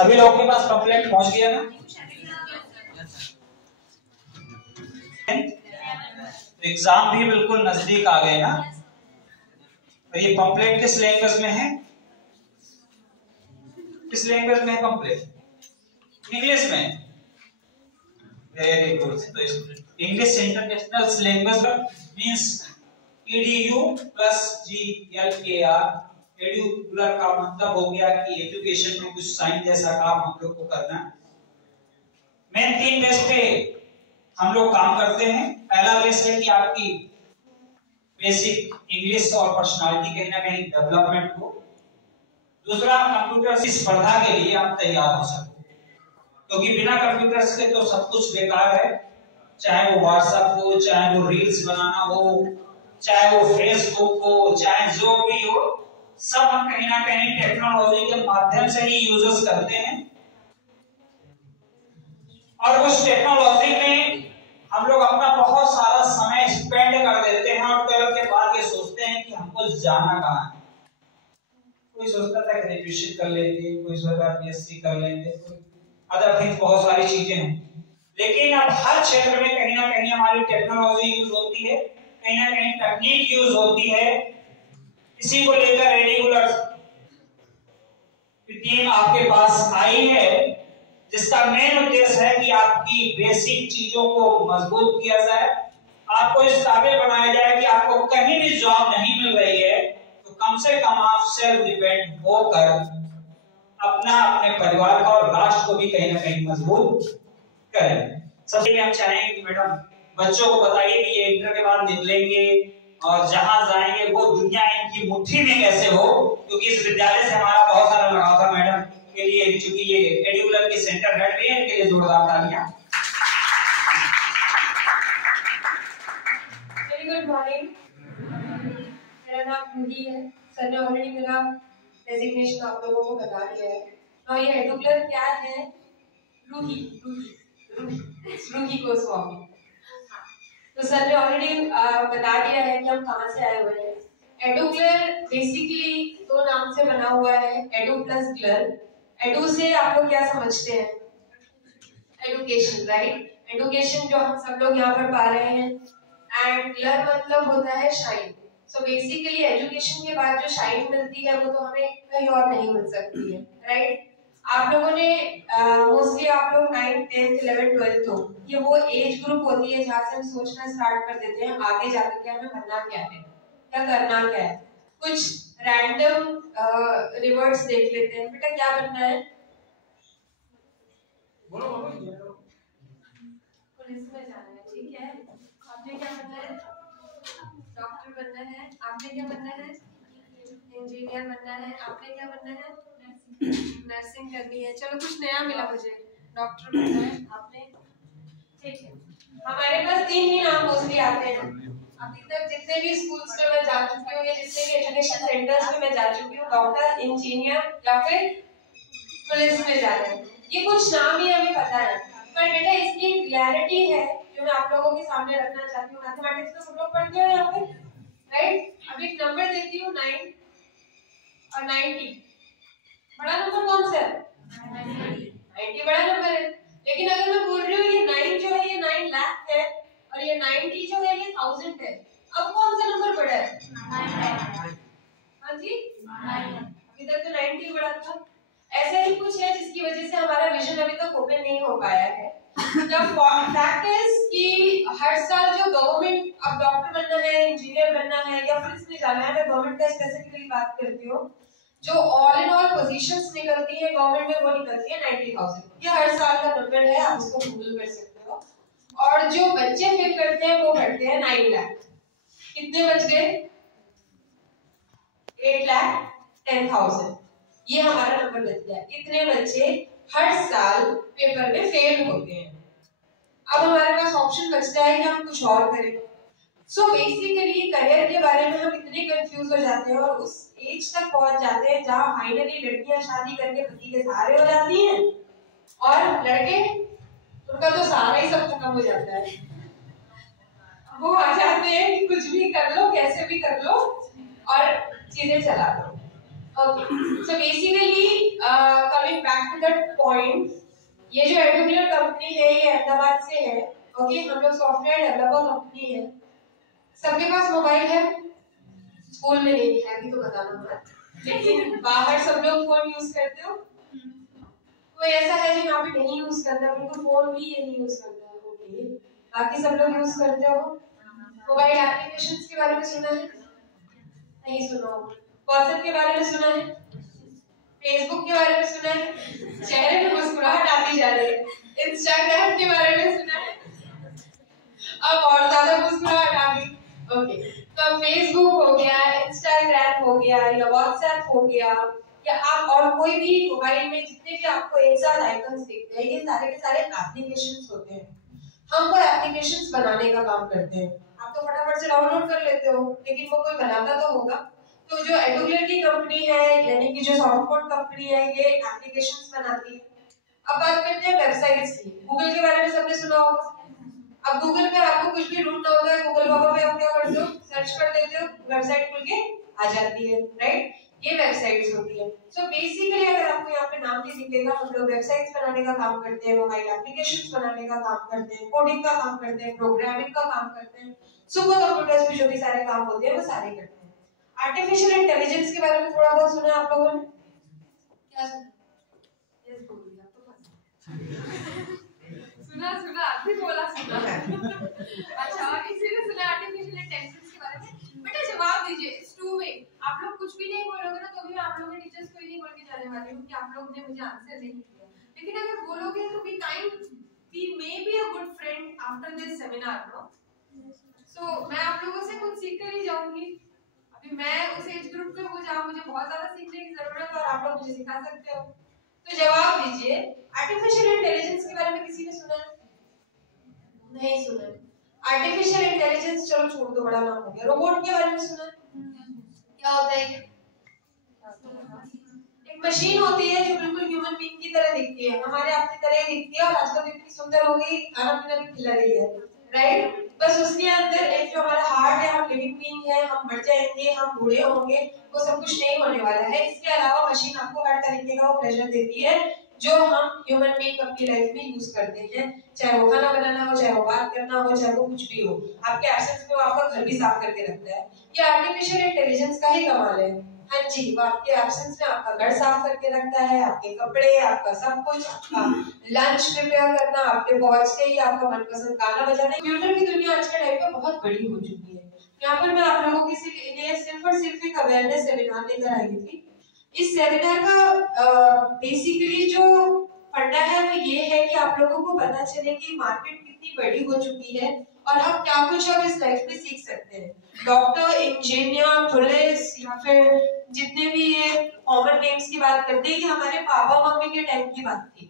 सभी लोगों के पास पंपलेट पहुंच गया ना? एग्जाम भी बिल्कुल नजदीक आ गए ना। और ये पंपलेट किस लैंग्वेज में है? किस लैंग्वेज में है पंपलेट? इंग्लिश में। Very good. तो English international language means EDU plus GLAR। एडुकुलर का मतलब हो गया कि एजुकेशन में कुछ साइंस जैसा काम हम लोग को करना है। मेन 3 बेस पे हम लोग काम करते हैं। पहला बेस है कि आपकी बेसिक इंग्लिश और पर्सनालिटी कहीं ना कहीं डेवलपमेंट हो। दूसरा, कंप्यूटर की स्पर्धा के लिए आप तैयार हो सको, क्योंकि बिना कंप्यूटर के तो सब कुछ बेकार है। चाहे वो व्हाट्सएप हो, चाहे वो रील्स बनाना हो, चाहे वो फेसबुक हो, चाहे जो भी हो, सब हम कहीं ना कहीं टेक्नोलॉजी के माध्यम से ही यूजेस करते हैं। और उस टेक्नोलॉजी में हम लोग अपना बहुत सारा समय स्पेंड कर देते हैं और 12 के बाद ये सोचते हैं कि हमको जाना कहाँ है। कोई सोचता था ग्रेजुएशन कर लेंगे, कोई सोचता BSc कर लेंगे, अदर थिंग्स, बहुत सारी चीजें हैं। लेकिन अब हर क्षेत्र में कहीं ना कहीं हमारी टेक्नोलॉजी यूज होती है, कहीं ना कहीं तकनीक यूज होती है। इसी को लेकर रेडिकुलर टीम आपके पास आई है, जिसका मेन उद्देश्य है कि आपकी बेसिक चीजों को मजबूत किया जाए, आपको इस काबिल बनाया जाए कि आपको कहीं भी जॉब नहीं मिल रही है तो कम से कम आप सेल्फ डिपेंड होकर अपना, अपने परिवार का और राष्ट्र को भी कहीं ना कहीं मजबूत करें। सबसे पहले हम चाहेंगे कि मैडम बच्चों को बताइए कि ये इंटर के बाद निकलेंगे और जहां जाएंगे वो दुनिया इनकी मुट्ठी में कैसे हो, क्योंकि इस विद्यालय से हमारा बहुत सारा लगाव था मैडम के लिए, क्योंकि ये एडुकुलर की सेंटर हेड भी है, इनके लिए जोरदार तालियां। वेरी गुड मॉर्निंग, मेरा नाम रूही है। सर ने ऑलरेडी मेरा डेजिग्नेशन आप लोगों को बता दिया है। और ये एडुकुलर क्या है? रूही गोस्वामी। तो सर ने ऑलरेडी बता दिया है कि हम कहाँ से आए हुए हैं। एडुकुलर बेसिकली 2 नाम से बना हुआ है, एडु प्लस क्लर। एडु से आप लोग क्या समझते हैं? Education, right? एडुकेशन जो हम सब लोग यहाँ पर पा रहे हैं। एंड क्लर मतलब होता है शाइन। सो बेसिकली एजुकेशन के बाद जो शाइन मिलती है वो तो हमें कहीं और नहीं मिल सकती है, राइट? आप लोगों ने मोस्टली आप लोग 9th 10th 11th 12th हो, ये वो एज ग्रुप होती है जहाँ से हम सोचना स्टार्ट कर देते हैं आगे जाकर के हमें बनना क्या है, क्या करना क्या है। कुछ रैंडम रिवर्ड्स देख लेते हैं। बेटा क्या बनना है? पुलिस में जाना है, ठीक है। आपने क्या बनना है? डॉक्टर बनना है। आपने क्या बनना है? इंजीनियर बनना है। आपने क्या बनना है? नर्सिंग करनी है। चलो कुछ नया मिला मुझे, डॉक्टर बनना है। आपने, ठीक है। हमारे पास 3 ही नाम मोस्टली आते हैं। अभी तक जितने भी स्कूल्स में मैं जा चुकी हूँ या जितने भी एजुकेशन सेंटर्स में मैं जा चुकी हूँ, डॉक्टर, इंजीनियर या फिर पुलिस में जा रहे हैं। ये कुछ नाम ही हमें पता है, पर बेटा इसकी एक रियलिटी है जो मैं आप लोगों के सामने रखना चाहती हूँ। मैथमेटिक्स तो सब लोग पढ़ते हो यहाँ पे, राइट? अब एक नंबर देती हूँ 9 और 90। बड़ा नंबर कौन सा है? 90 बड़ा नंबर है। लेकिन अगर मैं बोल रही हूँ ये 9 जो है ये 9 लाख है और ये 90 जो है ये 1000 है, अब कौन सा नंबर बड़ा है? 9। हाँ जी, 9। अभी तक तो 90 बड़ा था। ऐसा ही कुछ है जिसकी वजह से हमारा विजन अभी तक ओपन नहीं हो पाया है। जब फैक्ट इज कि हर साल जो गवर्नमेंट, अब डॉक्टर बनना है, इंजीनियर बनना है या पुलिस में जाना है, मैं गवर्नमेंट का स्पेसिफिकली बात करती हूँ, जो ऑल इन ऑल पोजीशंस निकलती है गवर्नमेंट में वो निकलती है 90,000। ये हर साल का नंबर है, आप इसको गूगल कर सकते हो। और जो बच्चे फिल करते हैं वो करते हैं 9 लाख। कितने बच गए? 8,10,000। ये हमारा नंबर बच गया। इतने बच्चे हर साल पेपर में फेल होते हैं। अब हमारे पास ऑप्शन बचता है कि हम कुछ और करें। सो बेसिकली करियर के बारे में हम इतने कंफ्यूज हो जाते हैं और उस एज तक पहुंच जाते हैं जहां फाइनली लड़कियां शादी करके पति के सहारे हो जाती हैं और लड़के, उनका तो सहारा ही सब खत्म हो जाता है। वो आ जाते हैं कि कुछ भी कर लो, कैसे भी कर लो और चीजें चला दो। Okay, so basically coming back to that point, ये जो एडुकुलर कंपनी है ये अहमदाबाद से है. ओके, हम लोग सॉफ्टवेयर डेवलपर कंपनी है. सबके पास मोबाइल है, स्कूल में नहीं है अभी तो बताना मत, लेकिन बाहर सब लोग फोन यूज करते हो. कोई ऐसा है जो यहाँ पे नहीं यूज करता, बिल्कुल फोन भी ये नहीं यूज करता. ओके, बाकी सब लोग यूज करते हो. मोबाइल एप्लीकेशंस के बारे में सुना है? नहीं सुना. व्हाट्सएप के बारे में सुना है? फेसबुक के बारे में सुना है? चेहरे पे मुस्कुराहट आती जा रही है. इंस्टाग्राम के बारे में सुना है? अब और ज्यादा मुस्कुराहट आ गई. ओके, तो फेसबुक हो गया, इंस्टाग्राम हो गया, या व्हाट्सएप हो गया, या आप और कोई भी मोबाइल में जितने भी आपको एक साथ आइकन्स दिखते हैं, ये सारे के सारे एप्लीकेशंस होते हैं. हम कोई एप्लीकेशंस बनाने का काम करते हैं. आप तो फटाफट से डाउनलोड कर लेते हो, लेकिन वो कोई बनाता तो होगा. तो जो एडुकुलर की कंपनी है, यानी कि जो सॉफ्टवेयर कंपनी है, ये एप्लीकेशंस बनाती है. अब बात करते हैं वेबसाइट्स की. गूगल के बारे में सबने सुना होगा. अब गूगल पे आपको कुछ भी ढूंढना होता है, गूगल बाबा पे आप क्या करते हो, सर्च कर देते हो, वेबसाइट खुल के आ जाती है. राइट, ये वेबसाइट्स होती है. सो बेसिकली अगर आपको यहाँ पे नाम नहीं दिखेगा, हम लोग वेबसाइट्स बनाने का काम करते हैं, मोबाइल एप्लीकेशंस बनाने का काम करते हैं, कोडिंग का काम करते हैं, प्रोग्रामिंग का काम करते हैं, सुपर कंप्यूटर्स पे जो भी सारे काम होते हैं वो सारे करते हैं. आर्टिफिशियल इंटेलिजेंस के बारे में थोड़ा बहुत सुना आप लोगों ने? क्या सुना? यस बोल दिया तो सुना सुना अभी बोला सुना. अच्छा, और किसी ने सुना आर्टिफिशियल इंटेलिजेंस के बारे में? बेटा जवाब दीजिए. It's two way. आप लोग कुछ भी नहीं बोलोगे ना तो भी आप लोगों के टीचर्स को ही नहीं बोल के जाने वाले हो कि आप लोग ने मुझे आंसर नहीं दिया. लेकिन अगर बोलोगे तो be kind, we may be a good friend after this seminar. No, so मैं आप लोगों से कुछ सीख कर ही जाऊंगी. अभी मैं उस एज ग्रुप पे हूँ जहाँ मुझे बहुत ज्यादा सीखने की जरूरत है और आप लोग मुझे सिखा सकते हो. तो जवाब दीजिए. आर्टिफिशियल इंटेलिजेंस के बारे में किसी ने सुना है? नहीं सुना. आर्टिफिशियल इंटेलिजेंस चलो छोड़ दो, बड़ा नाम हो गया. रोबोट के बारे में सुना है? क्या होता है ये? एक मशीन होती है जो बिल्कुल ह्यूमन बीइंग की तरह दिखती है, हमारे आपकी तरह ही दिखती है, और आजकल इतनी सुंदर हो गई, खाना पीना भी खिला रही है. राइट, बस उसके अंदर एक जो हमारा हार्ट है, हम लिविंग बीइंग है, हम मर जाएंगे, हम बूढ़े होंगे, वो सब कुछ नहीं होने वाला है. इसके अलावा मशीन आपको हर तरीके का वो प्लेजर देती है जो हम ह्यूमन बीइंग अपनी लाइफ में यूज करते हैं. चाहे वो खाना बनाना हो, चाहे वो बात करना हो, चाहे वो कुछ भी हो. आपके एब्सेंस में वो आपका घर भी साफ करके रखता है. ये आर्टिफिशियल इंटेलिजेंस का ही कमाल है. हाँ जी, वो आपके एब्सेंस में आपका घर साफ करके रखता है, आपके कपड़े, आपका सब कुछ, आपका लंच प्रिपेयर करना, आपके पहुंचते ही आपका मनपसंद गाना बजाना. कंप्यूटर की दुनिया आज के टाइम पे बहुत बड़ी हो चुकी है. यहाँ पर मैं आप लोगों के लिए सिर्फ और सिर्फ एक अवेयरनेस सेमिनार लेकर आई थी. इस सेमिनार का बेसिकली जो फंडा है वो ये है कि आप लोगों को पता चले कि मार्केट कितनी बड़ी हो चुकी है और हम क्या कुछ अब इस लाइफ में सीख सकते हैं. डॉक्टर, इंजीनियर, पुलिस, या फिर जितने भी ये कॉमन नेम्स की बात करते हैं, ये हमारे पापा मम्मी के टाइम की बात थी.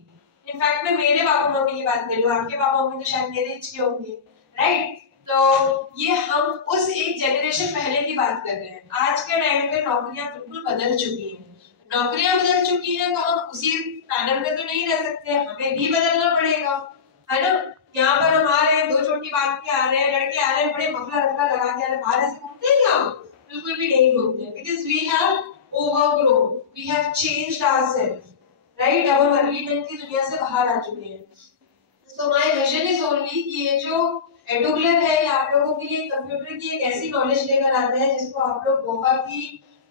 इनफैक्ट मैं मेरे पापा मम्मी की बात कर रही हूँ, आपके पापा मम्मी तो शायद मेरे एज के होंगे. राइट, तो ये हम उस एक जनरेशन पहले की बात कर रहे हैं. आज के टाइम पे नौकरियां बिल्कुल बदल चुकी हैं. नौकरियां बदल चुकी हैं तो हम उसी पैनल में तो नहीं रह सकते, हमें भी बदलना पड़ेगा, है ना. यहाँ पर हम आ रहे हैं, 2 छोटी बात के आ रहे हैं, लड़के आ रहे हैं, बड़े मफलर रखा लगा के आ रहे हैं, बाहर ऐसे घूमते हैं हम? बिल्कुल भी नहीं घूमते, because we have overgrown, we have changed ourselves. Right, अब हम अर्लीमेंट की दुनिया से बाहर आ चुके हैं. So my vision is only कि ये जो एडुकुलर है, ये आप लोगों के लिए कंप्यूटर की एक ऐसी नॉलेज लेकर आता है जिसको आप लोग बहुत ही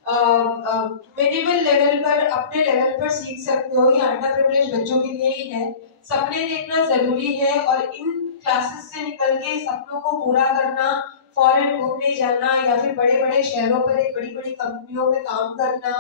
मिनिमल लेवल पर, अपने लेवल पर सीख सकते हो. ये अंडर प्रिविलेज बच्चों के लिए ही है. सपने देखना जरूरी है और इन क्लासेस से निकल के सपनों को पूरा करना, फॉरेन घूमने जाना, या फिर बड़े बड़े शहरों पर एक बड़ी बड़ी कंपनियों में काम करना,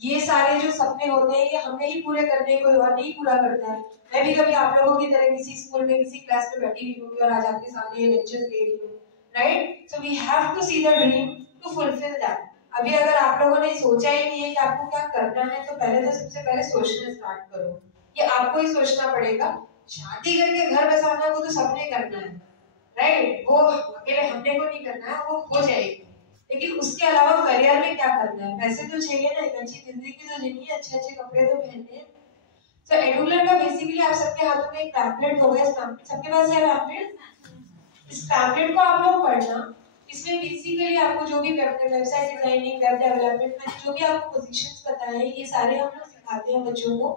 ये सारे जो सपने होते हैं ये हमें ही पूरे करने, कोई और नहीं पूरा करता है. मैं भी कभी आप लोगों की तरह किसी स्कूल में किसी क्लास में बैठी हुई हूँ और आज आपके सामने ये लेक्चर दे रही हूँ. Right, so we have to see the dream to fulfil that. अभी अगर आप लोगों ने सोचा ही नहीं है कि आपको क्या करना है, तो पहले तो सबसे पहले सोचना स्टार्ट करो. ये आपको ही सोचना पड़ेगा. शादी करके घर बसाना वो तो सबने करना है. राइट, वो अकेले हमने को नहीं करना है, वो हो जाएगी. लेकिन उसके अलावा करियर में क्या करना है? पैसे तो चाहिए ना, एक अच्छी जिंदगी तो जीनी है, अच्छे अच्छे कपड़े तो पहनने हैं. तो एडुकुलर का बेसिकली आप सबके हाथों में एक पैम्पलेट होगा. सबके पास है पैम्पलेट. इस पैम्पलेट को आप लोग पढ़ना इसमें बेसिकली आपको जो भी वेबसाइट डिजाइनिंग, वेब डेवलपमेंट, मैंने जो भी आपको पोजीशंस बताए हैं ये सारे हम लोग सिखाते हैं बच्चों को।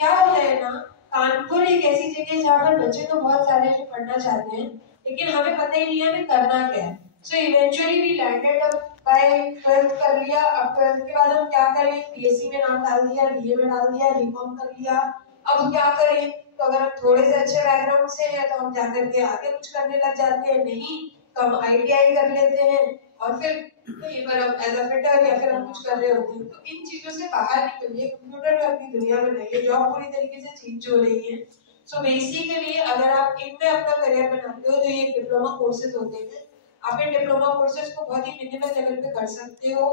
क्या होता है ना, कानपुर एक ऐसी जगह है जहाँ पर बच्चे तो बहुत सारे जो पढ़ना चाहते हैं लेकिन हमें पता ही नहीं है हमें करना क्या है। So eventually we landed up by 12th कर लिया। अब 12th के बाद हम क्या करें, बीएससी में नाम डाल दिया, बीए में डाल दिया, बीकॉम कर लिया। अब क्या करें, तो अगर हम थोड़े से अच्छे बैकग्राउंड से हैं तो हम जाकर के आगे कुछ करने लग जाते हैं, नहीं तो हम आईटीआई कर लेते हैं और फिर कहीं पर हम एज अ फिटर या फिर हम कुछ कर रहे होते हैं। तो इन चीजों से बाहर निकलिए, कंप्यूटर में अपनी दुनिया बनाइए, जॉब पूरी तरीके से चेंज हो रही है। सो बेसिकली अगर आप इनमें अपना करियर बनाते हो तो ये डिप्लोमा कोर्सेज होते हैं। आप इन डिप्लोमा कोर्सेज को बहुत ही मिनिमल लेवल पे कर सकते हो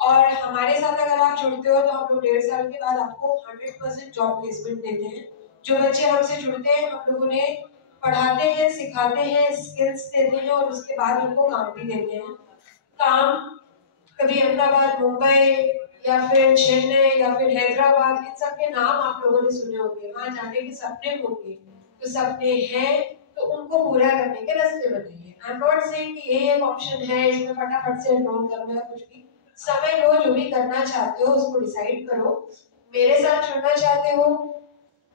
और हमारे साथ अगर आप जुड़ते हो तो हम लोग 1.5 साल के बाद आपको 100% जॉब प्लेसमेंट देते हैं। जो बच्चे हमसे जुड़ते हैं हम लोग उन्हें पढ़ाते हैं, सिखाते हैं, स्किल्स देते हैं और उसके बाद उनको काम भी देते हैं। काम कभी अहमदाबाद, मुंबई या फिर चेन्नई या फिर हैदराबाद, इन सब के नाम आप लोगों ने सुने होंगे, वहां जाने के सपने होंगे। तो सपने हैं तो उनको पूरा करने के रास्ते बनाइए। आई एम नॉट सेइंग कि ये एक ऑप्शन है इसमें फटाफट से एनरोल करना है, कुछ भी समय लो, जो भी करना चाहते हो उसको डिसाइड करो। मेरे साथ जुड़ना चाहते हो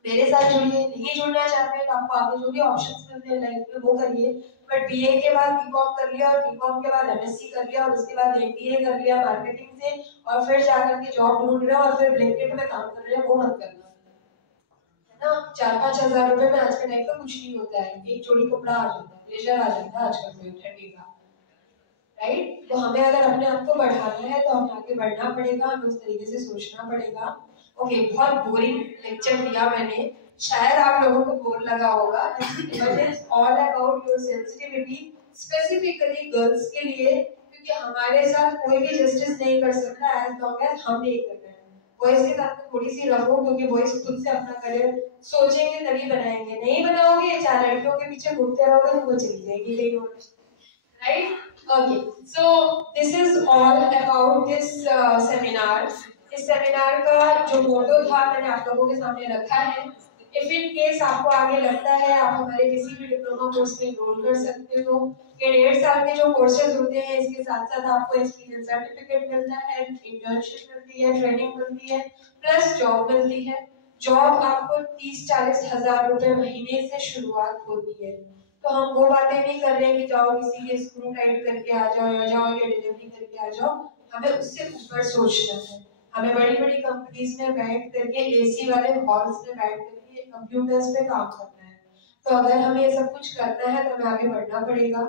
मेरे साथ जुड़िए, नहीं जुड़ना चाहते हैं तो आपको आगे जो भी ऑप्शंस मिलते हैं लाइफ में वो करिए। बट बीए के बाद बीकॉम कर लिया और बीकॉम के बाद एमएससी कर लिया और उसके बाद एमबीए कर लिया मार्केटिंग से और फिर जाकर के जॉब ढूंढ रहे हो और फिर ब्लिंकिट में काम कर रहे हो, वो मत करना है ना। 4-5 हजार रुपए में आज के टाइम पे कुछ नहीं होता है, एक जोड़ी कपड़ा आ जाता है, ब्लेजर आ जाता है आजकल तो ठंडी का, राइट। तो हमें अगर अपने आप को बढ़ाना है तो हमें आगे बढ़ना पड़ेगा, हमें उस तरीके से सोचना पड़ेगा। ओके, बहुत बोरिंग लेक्चर दिया मैंने, शायद आप लोगों को बोर लगा होगा, but it's all about your sensitivity, specifically girls के लिए, क्योंकि हमारे साथ कोई भी जस्टिस नहीं कर सकता एज लॉन्ग एज हम नहीं कर रहे हैं। बॉयज के साथ थोड़ी सी रखो, क्योंकि बॉयज खुद से अपना करियर सोचेंगे तभी बनाएंगे, नहीं बनाओगे 4 लड़कियों के पीछे घूमते रहोगे तो वो चली जाएगी कहीं और, right? Okay, so this is all about this seminar. इस सेमिनार का जो मोटो था मैंने आप लोगों के सामने रखा है। इफ इन केस आपको आगे लगता है आप हमारे किसी भी डिप्लोमा कोर्स में एनरोल कर सकते हो। ये 1.5 साल के जो कोर्सेज होते हैं इसके साथ साथ आपको एक्सपीरियंस सर्टिफिकेट मिलता है, इंटर्नशिप मिलती है, ट्रेनिंग मिलती है, प्लस जॉब मिलती है। जॉब आपको 30-40 हजार रुपए महीने से शुरुआत होती है। तो हम वो बातें नहीं कर रहे हैं कि जाओ किसी के स्क्रू टाइट करके आ जाओ या जाओ ये डिलीवरी करके आ जाओ, हमें उससे ऊपर सोचना है। हमें बड़ी बड़ी कंपनीज में बैठ करके एसी वाले हॉल्स में बैठ करके कंप्यूटर्स पे काम करना है। तो अगर हमें ये सब कुछ करना है तो हमें आगे बढ़ना पड़ेगा।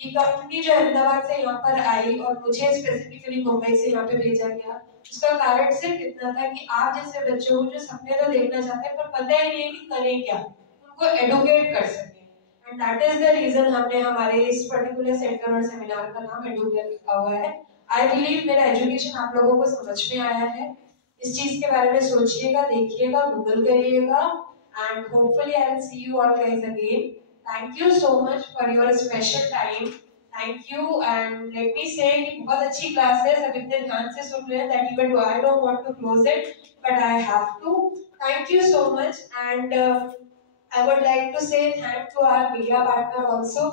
ये कंपनी जो अहमदाबाद से यहाँ पर आई और मुझे स्पेसिफिकली मुंबई से यहाँ पे भेजा गया, उसका कारण सिर्फ इतना था कि आप जैसे बच्चों को जो सपने तो देखना चाहते हैं पर पता ही नहीं है कि करें क्या, उनको एडुकेट कर सके। And that is the reason हमने हमारे इस पर्टिकुलर सेंटर और सेमिनार का नाम एडुकेट लिखा हुआ है। I believe मेरा एजुकेशन आप लोगों को समझ में आया है। इस चीज के बारे में सोचिएगा, देखिएगा, गूगल करिएगा, and hopefully I will see you all guys again. Thank you so much for your special time. Thank you and let me say कि बहुत अच्छी क्लास है, सब इतने ध्यान से सुन रहे हैं that even though I don't want to close it, but I have to. Thank you so much and I would like to say thank to our media partner also.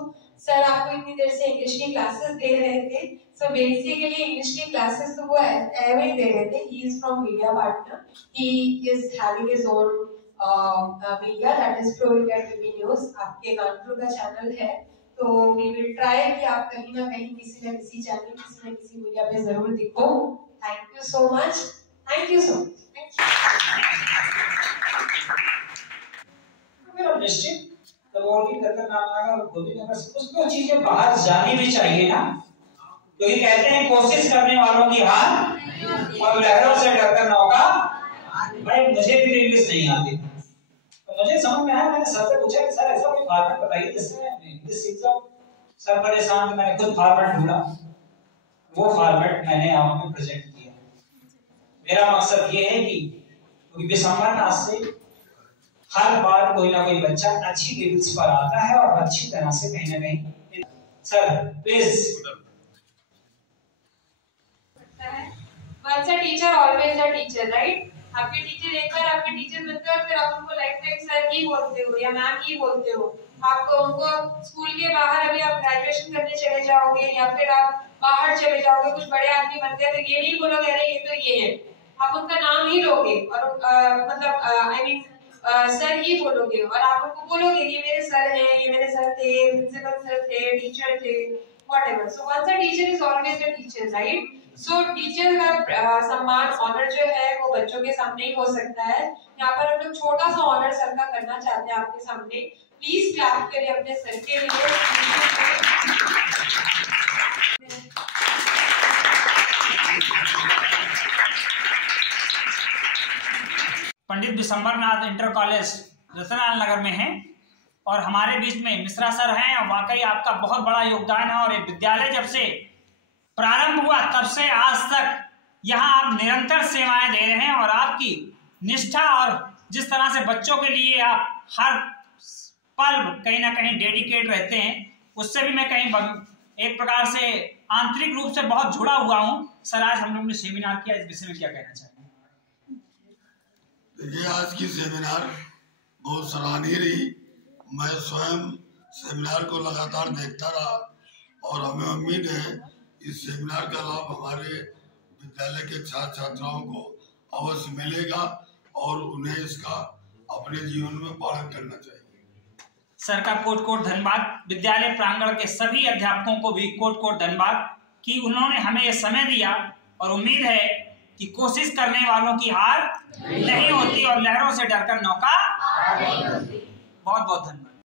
Sir आपको इतनी देर से इंग्लिश की classes दे रहे थे, so basically English की classes तो वो ऐवे ही दे रहे थे। He is from media partner. He is having his own media that is Pro India TV News. आपके कानपुर का चैनल है, तो we will try कि आप कहीं ना कहीं किसी न किसी चैनल, किसी न किसी मीडिया पे जरूर दिखो। Thank you so much. Thank you so much. Thank you. निश्चित तबोली करकर नाम लगा और गोदी नगर से कुछ तो चीजें बाहर जानी भी चाहिए ना, क्योंकि कहते हैं कोशिश करने वालों की हार और लहरों से डरकर नौका। भाई मुझे भी इंग्लिश नहीं आती, तो मुझे समझ में आया, मैंने सर से पूछा कि सर ऐसा कोई फॉर्मेट बताइए जिससे मैं इंग्लिश सीख जाऊं। सर परेशान, मैंने खुद फॉर्मेट ढूंढा, वो फॉर्मेट मैंने आपको प्रेजेंट किया। मेरा मकसद ये है कि क्योंकि दिसंबर मास से हर बार कोई ना कोई बच्चा अच्छी लेवल्स पर आता है और अच्छी तरह से कहीं ना कहीं। Sir please. Once a teacher, always a teacher, right? आपके टीचर एक बार आपके टीचर बनते हैं और फिर आप उनको लाइफ टाइम सर ही बोलते हो या मैम ही बोलते हो। आपको उनको स्कूल के बाहर अभी आप ग्रेजुएशन करने चले जाओगे या फिर आप बाहर चले जाओगे, कुछ बड़े आदमी बनते हैं, तो ये नहीं बोलोगे अरे ये तो ये है, आप उनका नाम ही लोगे और मतलब आई मीन सर ही बोलोगे और आप उनको बोलोगे ये मेरे सर हैं, ये मेरे सर थे, प्रिंसिपल सर थे, टीचर थे, whatever. So once a teacher is always a teacher, right? So teacher का सम्मान ऑनर जो है वो बच्चों के सामने ही हो सकता है। यहाँ पर हम लोग छोटा सा ऑनर सर का करना चाहते हैं आपके सामने। प्लीज क्लैप करिए अपने सर के लिए। पंडित विशंबरनाथ इंटर कॉलेज रतनलाल नगर में है और हमारे बीच में मिश्रा सर हैं और वाकई आपका बहुत बड़ा योगदान है और ये विद्यालय जब से प्रारंभ हुआ तब से आज तक यहाँ आप निरंतर सेवाएं दे रहे हैं और आपकी निष्ठा और जिस तरह से बच्चों के लिए आप हर पल कहीं ना कहीं डेडिकेट रहते हैं, उससे भी मैं कहीं एक प्रकार से आंतरिक रूप से बहुत जुड़ा हुआ हूँ। सर आज हम लोग ने सेमिनार किया, इस विषय में क्या कहना चाहेंगे? देखिए आज की सेमिनार बहुत सराहनीय रही। मैं स्वयं सेमिनार को लगातार देखता रहा और हमें उम्मीद है इस सेमिनार का लाभ हमारे विद्यालय के छात्र छात्राओं को अवश्य मिलेगा और उन्हें इसका अपने जीवन में पालन करना चाहिए। सर का कोट कोट धन्यवाद। विद्यालय प्रांगण के सभी अध्यापकों को भी कोट कोट धन्यवाद कि उन्होंने हमें ये समय दिया और उम्मीद है कि कोशिश करने वालों की हार नहीं होती और लहरों से डरकर नौका बहुत बहुत धन्यवाद।